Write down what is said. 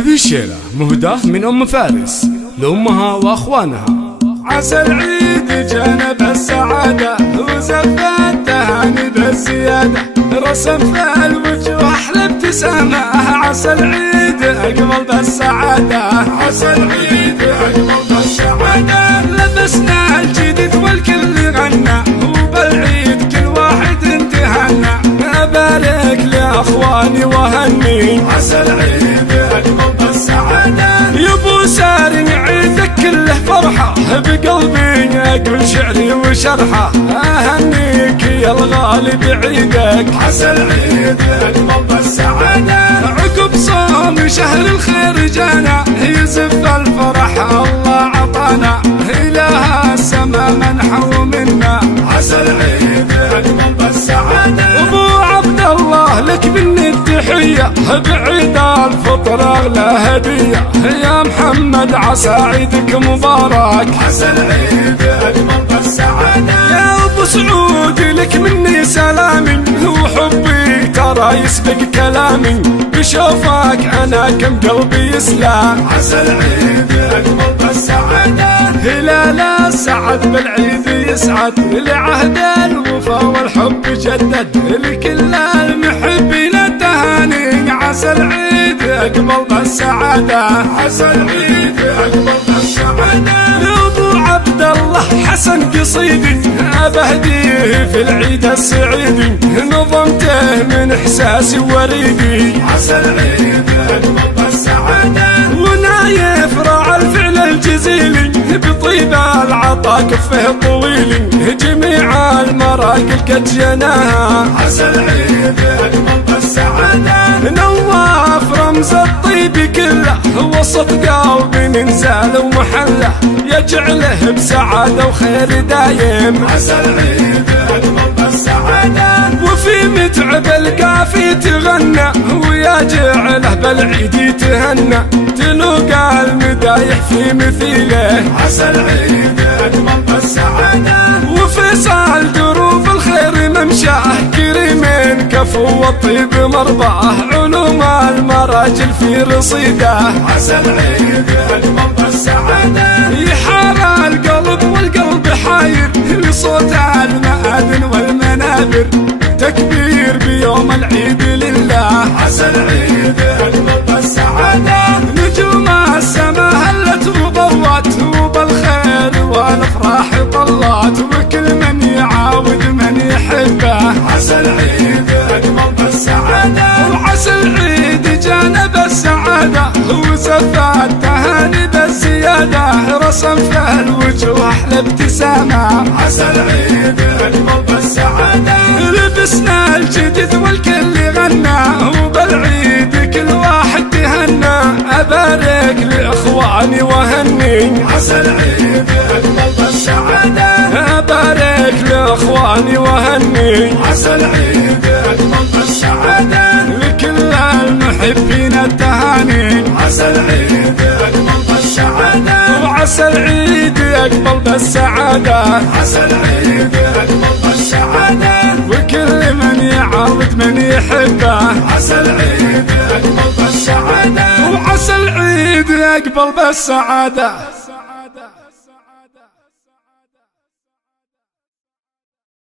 هذه الشيلة مهداة من أم فارس لأمها وأخوانها. عسى العيد جانا بالسعادة وزف التهاني بالزيادة، رسم في الوجوه أحلى ابتسامة. عسى العيد أقبل بالسعادة، عسى العيد أقبل بالسعادة. لبسنا الجديد والكل غنى وبالعيد كل واحد انتهنى. أبارك لأخواني وهني، عسى العيد أقبل بالسعادة. يا ابو ساري عيدك كله فرحة بقلبي اقول شعري وشرحه. اهنيك يا الغالي بعيدك، عسى العيد اقبل بالسعادة. عقب صوم شهر الخير جانا يزف الفرح الله عطانا. إله السما منحه منا، عسى العيد اقبل بالسعادة. ابو عبد الله لك مني التحية بعيد الفطر اغلى هدية. يا محمد عسى عيدك مبارك، عسى العيد اقبل بالسعادة. يا ابو سعود لك مني سلامي وحبي ترى يسبق كلامي. بشوفك انا كم قلبي يسلم، عسى العيد اقبل بالسعادة. هلال السعد بالعيد يسعد لعهد الوفا والحب جدد. لكل المحبين التهاني، عسى العيد اقبل بالسعادة، عسى العيد اقبل بالسعادة. ابو عبد الله حسن قصيدي ابهديه في العيد السعيدي. نظمته من احساسي وريدي، عسى العيد اقبل بالسعادة. ونايف راعى الفعل الجزيلي بطيب العطا كفه طويلي. جميع المراقل قد جناها، عسى العيد اقبل بالسعادة. نواف رمز الطيب كله وسط قلبي ننزل ومحله. يجعله بسعادة وخير دايم، عسى العيد اقبل بالسعادة. وفي متعب القافي تغنى ويجعله بالعيد يتهنى. تلوقى المدايح في مثيله، عسى العيد اقبل بالسعادة. وفصال دروب الخير ممشاه كريمين كفو والطيب مرضاه. علوم المراجل في رصيده، عسى العيد اقبل بالسعادة. يحار القلب والقلب حاير لصوت المآذن والمنابر. تكبير بيوم العيد لله، عسى العيد اقبل بالسعادة. نجوم السما هلت وضوت وبالخير والافراح طلات. وكل من يعاود من يحبه، عسى العيد اقبل بالسعادة. وعسى العيد جانا بالسعادة وزف التهاني بالزيادة. رسم في الوجوه احلى ابتسامة، عسى العيد اقبل بالسعادة. لبسنا الجديد والكل غنى وبالعيد كل واحد تهنى. أبارك لإخواني وهني، عسى العيد أقبل بالسعادة. أبارك لإخواني وهني، عسى العيد أقبل بالسعادة. لكل المحبين التهاني، عسى العيد أقبل بالسعادة. وعسى العيد يقبل بالسعادة، عسى العيد يقبل بالسعادة. وكل من يعاود من يحبه، عسى العيد يقبل بالسعادة. وعسى العيد يقبل بالسعادة.